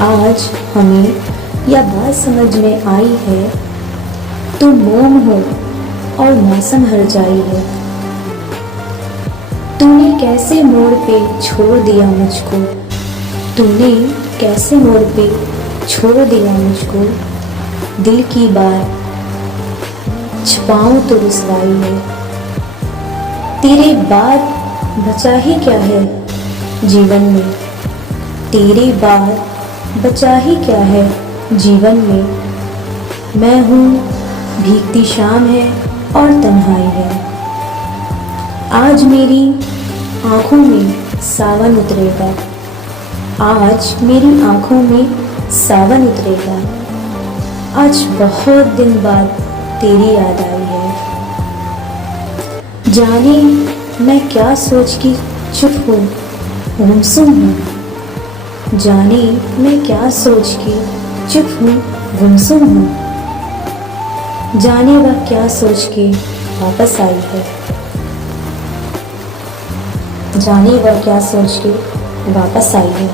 आज हमें यह बात समझ में आई है, तू मोम हो और मौसम हर जाई है। तूने कैसे मोड़ पे छोड़ दिया मुझको, तूने कैसे मोड़ पे छोड़ दिया मुझको। दिल की बात छुपाऊं तो रुसवाई है। तेरे बाद बचा ही क्या है जीवन में, तेरे बाद बचा ही क्या है जीवन में। मैं हूँ, भीगती शाम है और तन्हाई है। आज मेरी आँखों में सावन उतरेगा, आज मेरी आँखों में सावन उतरेगा। आज बहुत दिन बाद तेरी याद आई है। जाने मैं क्या सोच के चुप हूँ, गुमसुम हूँ। जाने मैं क्या सोच के चुप हूँ, गुमसुम हूँ। जाने वह क्या सोच के वापस आई है। जाने वह क्या सोच के वापस आई है।